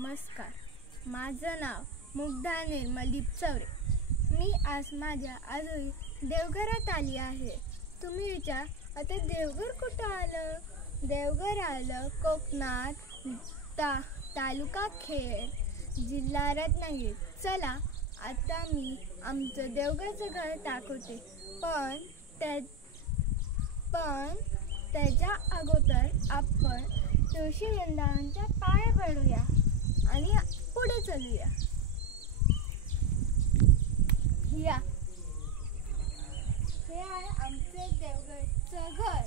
नमस्कार. माझं नाव मुग्धा निर्मल लिपचवरे. मी आज माझ्या आजोळी देवघरात आली आहे. तुम्ही विचार, आता देवघर कुठं आलं? देवघर आलं कोकणात, तालुका खेड, जिल्हा रत्नागिरी. चला आता मी आमचं देवघरचं घर दाखवते. पण त्याच्या अगोदर आपण तुळशी वृंदावनच्या पाया पडूया आणि पुढे चलूया. हे आहे आमचे देवघरचं घर.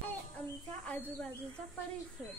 हे आमच्या आजूबाजूचा परिसर.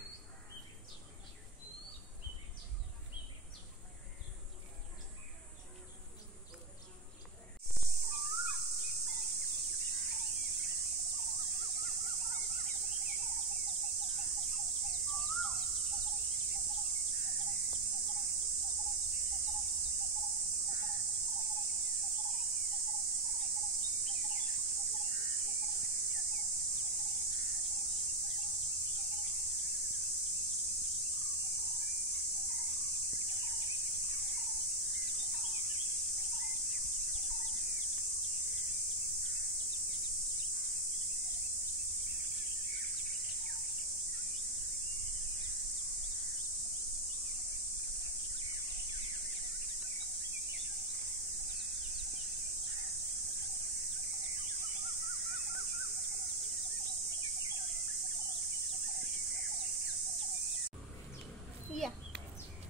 या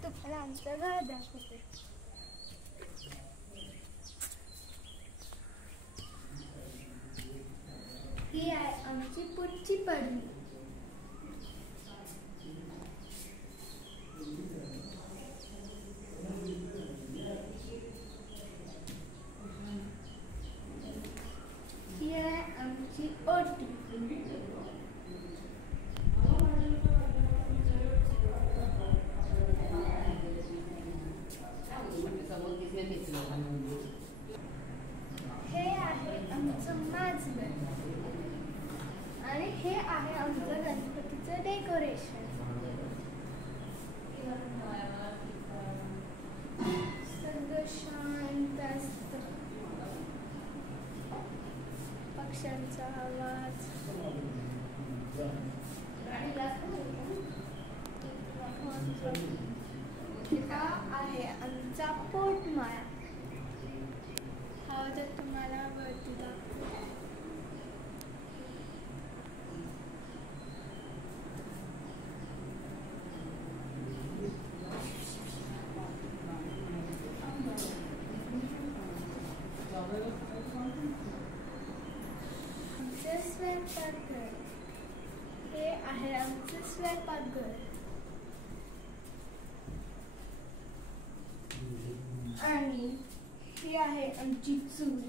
तुम्हाला आमचं घर दाखवते. ही आहे आमची पुढची पडवी. ही आहे आमची ओटी. हे आहे आमचं माजघर आणि हे आहे आमचं गणपतीचं डेकोरेशन. सगळं शांत असतं. पक्ष्यांचा आवाज. हा आहे आमचा पोटमाळा. हा जर तुम्हाला वरती दाखवतो. आमचे स्वयंपाकघर. हे आहे आमचे स्वयंपाकघर. आणि ही आहे आमची चूल.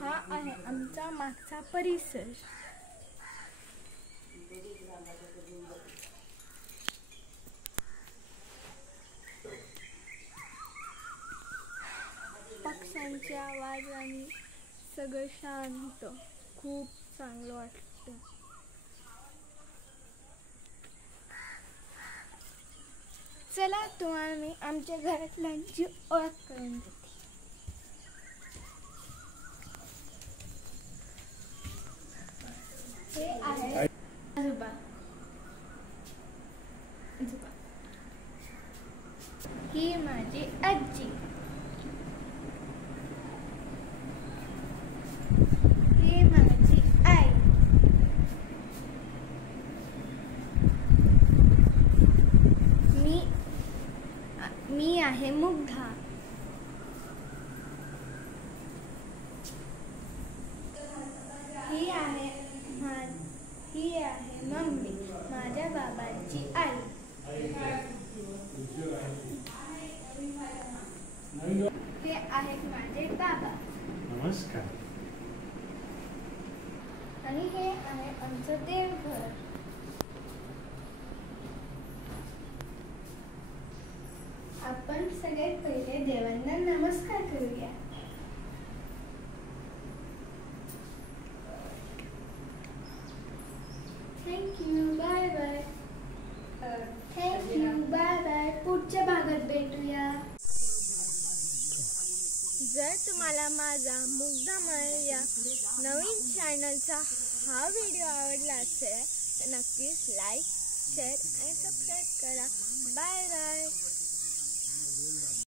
हा आहे आमचा मागचा परिसर. पक्ष्यांच्या आवाजाने सगळं शांत, खूप चांगलं वाटतं. चला तुम्हाला मी आमच्या घरातल्यांची ओळख करून देते. हे आहे आजोबा. ही माझी आजी. ही माझी आई. मी आहे मुग्धा. ही आहे मम्मी, माझ्या बाबांची आई. हे आहेत माझे बाबा. नमस्कार. आणि हे आहे आमचं देवघर. सगळ्यात पहिले देवांना नमस्कार करूया. Thank you, bye bye. Thank you, bye bye. पुढच्या भागात भेटूया. जर तुम्हाला माझा मुग्धामय या नवीन चॅनलचा हा व्हिडिओ आवडला असेल तर नक्कीच लाईक, शेअर आणि सबस्क्राईब करा. Bye bye.